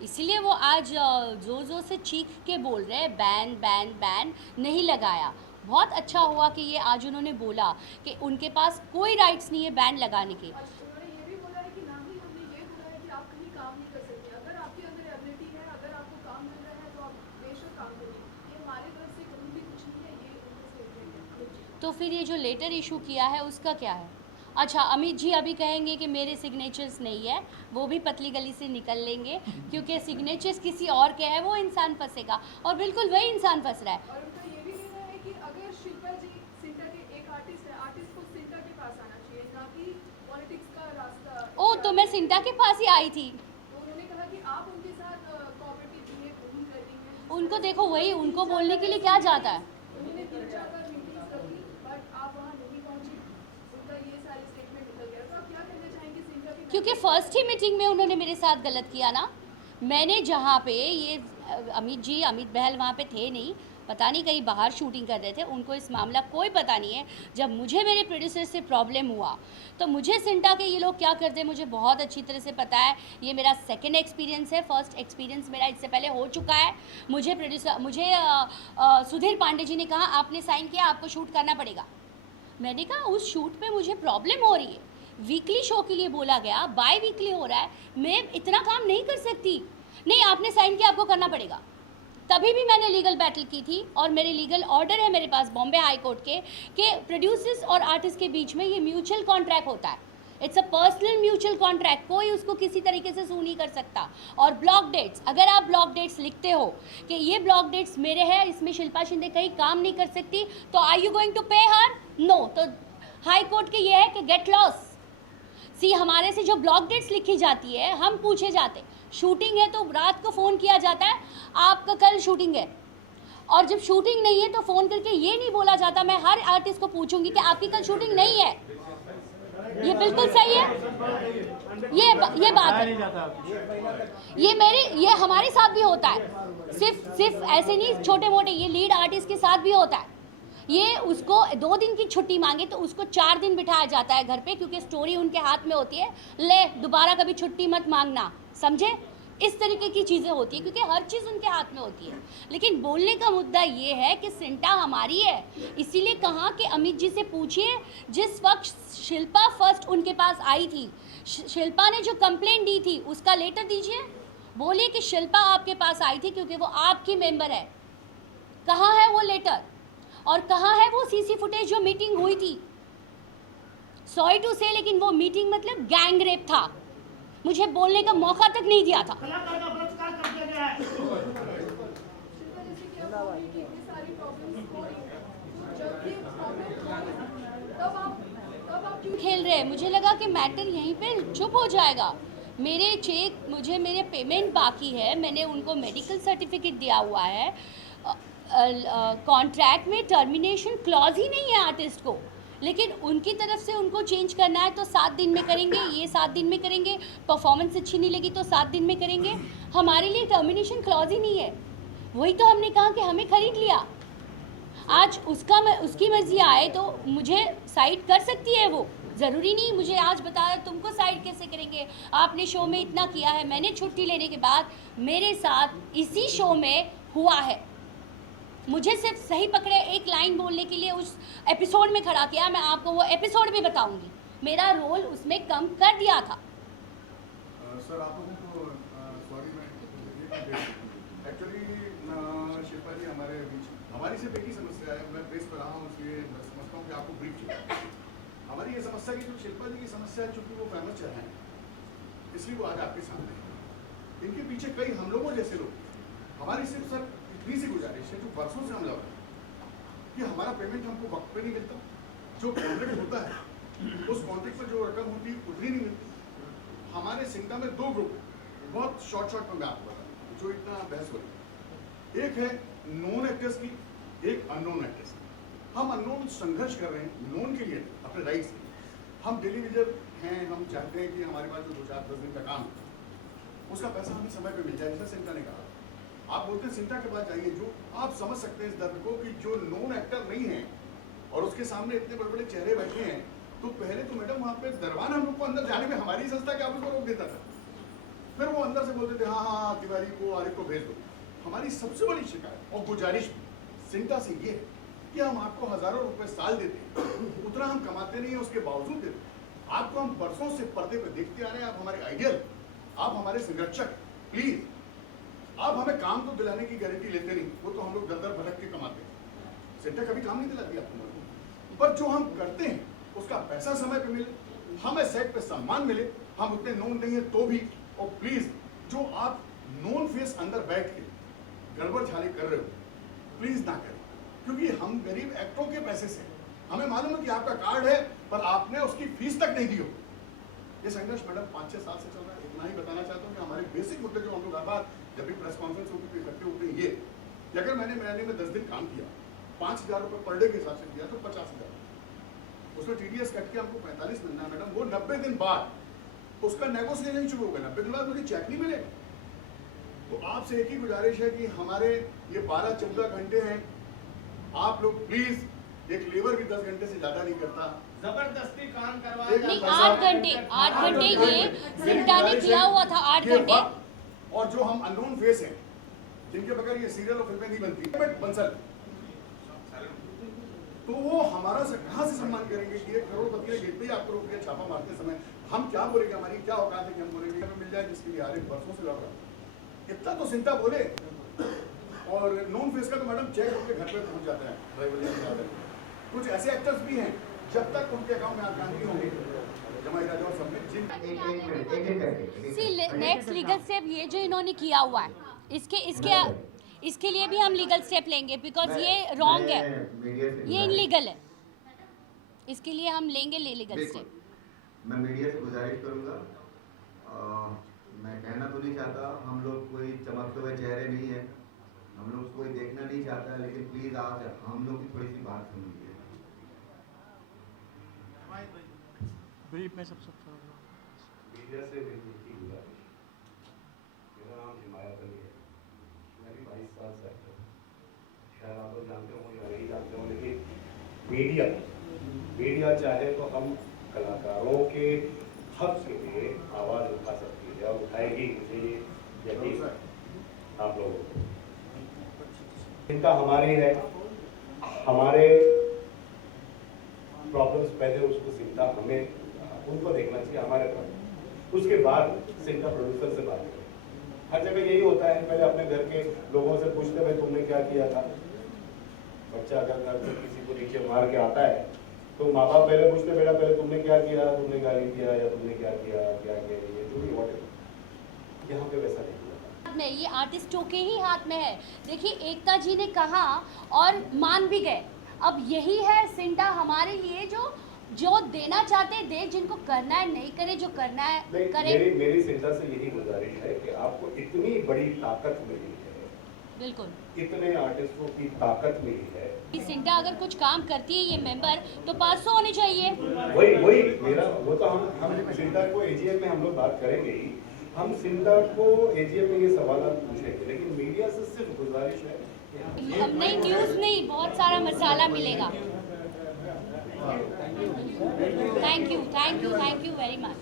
इसीलिए वो आज जोर जोर से चीख के बोल रहे हैं बैन बैन बैन नहीं लगाया। बहुत अच्छा हुआ कि ये आज उन्होंने बोला कि उनके पास कोई राइट्स नहीं है बैन लगाने के। उन्होंने ये भी बोला है कि ना ही हमने ये बोला है कि आप कहीं काम नहीं कर सकते। अगर आपके अंदर एबिलिटी है, अगर आपको काम मिल रहा है तो आप बेशक काम करिए। ये हमारे तरफ से कहीं भी कुछ नहीं है, ये उनके से है। तो फिर ये जो लेटर इशू किया है उसका क्या है? अच्छा, अमित जी अभी कहेंगे कि मेरे सिग्नेचर्स नहीं है, वो भी पतली गली से निकल लेंगे क्योंकि सिग्नेचर्स किसी और के हैं, वो इंसान फंसेगा और बिल्कुल वही इंसान फंस रहा है। और उनका ये भी कहना है कि अगर शिल्पा जी सिंटा के एक आर्टिस्ट है, आर्टिस्ट को सिंटा के पास आना चाहिए, ना कि पॉलिटिक्स का रास्ता। ओ, तो मैं सिंटा के पास ही आई थी। तो उन्होंने कहा कि आप उनके साथ कोऑपरेटिव बिहेव नहीं कर रही हैं। उनको देखो, वही उनको बोलने के लिए क्या जाता है। उन्होंने 3-4 बार मीटिंग्स रखी, बट आप वहाँ नहीं पहुँची, उनका ये सारी स्टेटमेंट निकल गया। तो आप क्या कहना चाहेंगे सिंटा के? क्योंकि फर्स्ट ही मीटिंग में उन्होंने मेरे साथ गलत किया ना। मैंने जहाँ पे ये अमित बहल वहाँ पे थे नहीं, पता नहीं कहीं बाहर शूटिंग कर रहे थे, उनको इस मामला कोई पता नहीं है। जब मुझे मेरे प्रोड्यूसर से प्रॉब्लम हुआ तो मुझे सिंटा के ये लोग क्या करते हैं मुझे बहुत अच्छी तरह से पता है। ये मेरा सेकंड एक्सपीरियंस है, फर्स्ट एक्सपीरियंस मेरा इससे पहले हो चुका है। मुझे सुधीर पांडे जी ने कहा आपने साइन किया, आपको शूट करना पड़ेगा। मैंने कहा उस शूट पे मुझे प्रॉब्लम हो रही है, वीकली शो के लिए बोला गया, बाय वीकली हो रहा है, मैं इतना काम नहीं कर सकती। नहीं, आपने साइन किया, आपको करना पड़ेगा। तभी भी मैंने लीगल बैटल की थी और मेरे लीगल ऑर्डर है मेरे पास बॉम्बे हाई कोर्ट के कि प्रोड्यूसर्स और आर्टिस्ट के बीच में ये म्यूचुअल कॉन्ट्रैक्ट होता है। It's a personal mutual contract, कोई उसको किसी तरीके से सू नहीं कर सकता। और ब्लॉक डेट्स, अगर आप ब्लॉक डेट्स लिखते हो कि ये ब्लॉक डेट्स मेरे हैं, इसमें शिल्पा शिंदे कहीं काम नहीं कर सकती, तो आर यू गोइंग टू पे हर? नो। तो हाई कोर्ट के ये है कि गेट लॉस। सी, हमारे से जो ब्लॉक डेट्स लिखी जाती है, हम पूछे जाते, शूटिंग है तो रात को फ़ोन किया जाता है आपका कल शूटिंग है, और जब शूटिंग नहीं है तो फ़ोन करके ये नहीं बोला जाता मैं हर आर्टिस्ट को पूछूंगी कि आपकी कल शूटिंग नहीं है। ये बिल्कुल सही है, ये बात है, ये हमारे साथ भी होता है। सिर्फ ऐसे नहीं छोटे मोटे, ये लीड आर्टिस्ट के साथ भी होता है। ये उसको 2 दिन की छुट्टी मांगे तो उसको 4 दिन बिठाया जाता है घर पे, क्योंकि स्टोरी उनके हाथ में होती है, ले दोबारा कभी छुट्टी मत मांगना, समझे? इस तरीके की चीज़ें होती है क्योंकि हर चीज़ उनके हाथ में होती है। लेकिन बोलने का मुद्दा ये है कि सिंटा हमारी है, इसीलिए कहा कि अमित जी से पूछिए जिस वक्त शिल्पा फर्स्ट उनके पास आई थी, शिल्पा ने जो कंप्लेंट दी थी उसका लेटर दीजिए, बोलिए कि शिल्पा आपके पास आई थी क्योंकि वो आपकी मेंबर है। कहाँ है वो लेटर और कहाँ है वो सीसी फुटेज जो मीटिंग हुई थी? सॉरी टू से, लेकिन वो मीटिंग मतलब गैंग रेप था, मुझे बोलने का मौका तक नहीं दिया था। खेल रहे हैं, मुझे लगा कि मैटर यहीं पे चुप हो जाएगा। मेरे चेक, मुझे मेरे पेमेंट बाकी है, मैंने उनको मेडिकल सर्टिफिकेट दिया हुआ है, कॉन्ट्रैक्ट में टर्मिनेशन क्लॉज ही नहीं है आर्टिस्ट को। लेकिन उनकी तरफ से उनको चेंज करना है तो 7 दिन में करेंगे, ये 7 दिन में करेंगे, परफॉर्मेंस अच्छी नहीं लगी तो 7 दिन में करेंगे। हमारे लिए टर्मिनेशन क्लॉज ही नहीं है। वही तो हमने कहा कि हमें खरीद लिया, आज उसकी मर्जी आए तो मुझे साइड कर सकती है वो, ज़रूरी नहीं मुझे आज बता रहा तुमको साइड कैसे करेंगे, आपने शो में इतना किया है। मैंने छुट्टी लेने के बाद मेरे साथ इसी शो में हुआ है, मुझे सिर्फ सही पकड़े एक लाइन बोलने के लिए उस एपिसोड में खड़ा किया। मैं आपको वो एपिसोड भी बताऊंगी, मेरा रोल उसमें कम कर दिया था। सर आप लोगों को सॉरी मैं एक्चुअली शिल्पा जी हमारे बीच हमारी सिर्फ एक ही समस्या है, मैं प्रेस पर रहा हूँ इसलिए मैं समझता हूँ कि आपको ब्रीफ चाहिए। हमारी ये समस्या की जो शिल्पा जी की समस्या है, चूँकि वो फेमस चल रहे हैं इसलिए वो आज आपके सामने है। इनके पीछे कई हम लोगों जैसे लोग, हमारी सिर्फ सर इतनी सी गुजारिश है जो बरसों से हम लग रहे हैं कि हमारा पेमेंट हमको वक्त पे नहीं मिलता, जो कॉन्ट्रैक्ट होता है उस कॉन्ट्रैक्ट पर जो रकम होती है उतनी नहीं मिलती। हमारे सिंटा में 2 ग्रुप, बहुत शॉर्ट में मैं आपको बता दूँ जो इतना बहस हो रही है। एक है नॉन एक्टर्स की, एक अननोन एक्टर्स की। हम अननोन संघर्ष कर रहे हैं नॉन के लिए, अपने राइट्स के लिए। हम टेलीविजन हैं, हम चाहते हैं कि हमारे पास जो 2-4-10 दिन का काम है उसका पैसा हमें समय पे मिल जाए, जैसा सिंटा ने कहा। आप बोलते हैं सिंटा के बाद जाइए, जो आप समझ सकते हैं इस दर्द को कि जो नॉन एक्टर नहीं है और उसके सामने इतने बड़े बड़े चेहरे बैठे हैं, तो पहले तो मैडम वहाँ पे दरबान हम लोग को अंदर जाने में हमारी संस्था के ऑफिस को रोक देता था। फिर वो अंदर से बोलते थे हाँ तिवारी को आरिफ को भेज दो। हमारी सबसे बड़ी शिकायत और गुजारिश सिंटा से ये है कि हम आपको हजारों रुपए साल देते हैं, उतना हम कमाते नहीं है, उसके बावजूद देते आपको हम बरसों से पर्दे पे देखते आ रहे हैं। आप हमारे आइडियल, आप हमारे संरक्षक, प्लीज आप हमें काम तो दिलाने की गारंटी लेते नहीं, वो तो हम लोग दर दर भटक के कमाते हैं। सिंटा कभी काम नहीं दिलाती आपको, पर जो हम करते हैं उसका पैसा समय पे मिले, हमें सेट पे सम्मान मिले। हम उतने नोन नहीं है तो भी, और प्लीज जो आप नोन फेस अंदर बैठ के गड़बड़ झाले कर रहे हो प्लीज ना करें, क्योंकि हम गरीब एक्टरों के पैसे से, हमें मालूम है कि आपका कार्ड है पर आपने उसकी फीस तक नहीं दी हो। ये संघर्ष मैडम 5-6 साल से चल रहा है। इतना ही बताना चाहता हूँ कि हमारे बेसिक मुद्दे जो हम लोग हर बार जब भी प्रेस कॉन्फ्रेंस होती है इकट्ठे होते हैं, ये कि अगर मैंने महीने में 10 दिन काम किया, 5,000 रुपये पर डे के हिसाब से किया तो 50,000, उसमें TDS कट के हमको 45 मिलना है मैडम। वो 90 दिन बाद उसका नेगोशिएशन शुरू होगा, 90 दिन बाद मुझे चेक नहीं मिलेगा। तो आपसे एक ही गुजारिश है कि हमारे ये 12-14 घंटे हैं, आप लोग प्लीज, एक लेबर भी 10 घंटे से ज्यादा नहीं करता, जबरदस्ती काम करवाया नहीं, जाता है। 8 घंटे ये सिंटा ने किया हुआ था, 8 घंटे। और जो हम अननोन फेस हैं जिनके बगैर ये सीरियल और फिल्में नहीं बनती, बंसल, तो वो हमारा कहाँ से सम्मान करेंगे कि एक करोड़पति ने गेट पे ही आपको रोक दिया छापा मारते समय। हम क्या बोलेंगे, हमारी क्या औकात है कि हम बोलेंगे हमें मिल जाए जिसके लिए आरिफ बरसों से लड़ रहा है। इतना तो सिंटा बोले। और नॉन फेस का तो मैडम चेक उनके घर पे पहुंच जाता है, ड्राइवर। कुछ ऐसे एक्टर्स भी हैं जब तक उनके अकाउंट में आसान नहीं होंगे जमा राजा और सब में जिन सी नेक्स्ट लीगल स्टेप ये जो इन्होंने किया हुआ है, इसके लिए भी हम लीगल स्टेप लेंगे, बिकॉज ये रॉन्ग है, ये इनलीगल है, इसके लिए हम लेंगे लीगल स्टेप। मैं मीडिया से गुजारिश करूंगा, मैं कहना तो नहीं चाहता, हम लोग कोई चमकते हुए चेहरे नहीं है, हम लोग कोई देखना नहीं चाहता, लेकिन प्लीज आज हम लोग की थोड़ी सी बात सुन लीजिए। ब्रीफ में सब मीडिया से मेरी गुजारिश, मेरा नाम हिमायत अली है, मैं भी 22 साल से एक्टर हूँ, शायद आप लोग जानते हो या नहीं जानते हो, लेकिन मीडिया चाहे तो हम कलाकारों के हक के लिए आवाज़ उठा सकती है और उठाएगी, मुझे यकीन आप लोगों को। चिंता हमारी है, हमारे प्रॉब्लम्स पहले उसको चिंता हमें उनको देखना चाहिए, हमारे पास, उसके बाद सिंटा प्रोड्यूसर से बात करें। हर जगह यही होता है, पहले अपने घर के लोगों से पूछते भाई तुमने क्या किया था। बच्चा अगर घर से किसी को नीचे मार के आता है तो माँ बाप पहले पूछते बेटा पहले तुमने क्या किया, तुमने गाली दिया या तुमने क्या किया ये जो भी वॉट। यहाँ पे वैसा नहीं में ये आर्टिस्टों के ही हाथ में है। देखिए एकता जी ने कहा और मान भी गए, अब यही है सिंटा हमारे लिए, जो देना चाहते दे, जिनको करना है नहीं करे, जो करना है करे। मेरी सिंटा से यही गुजारिश है कि आपको इतनी बड़ी ताकत मिली है बिल्कुल। कितने आर्टिस्टों की ताकत मिली है। सिंटा अगर कुछ काम करती है ये मेंबर तो 500 होने चाहिए। वही मेरा वो तो हम सिंटा को एजीएम में हम लोग बात करेंगे ही। हम सिंटा को एजीएम में ये सवाल पूछेंगे, लेकिन मीडिया से सिर्फ गुजारिश है। नहीं, न्यूज़ नहीं, बहुत सारा मसाला मिलेगा। Thank you very much.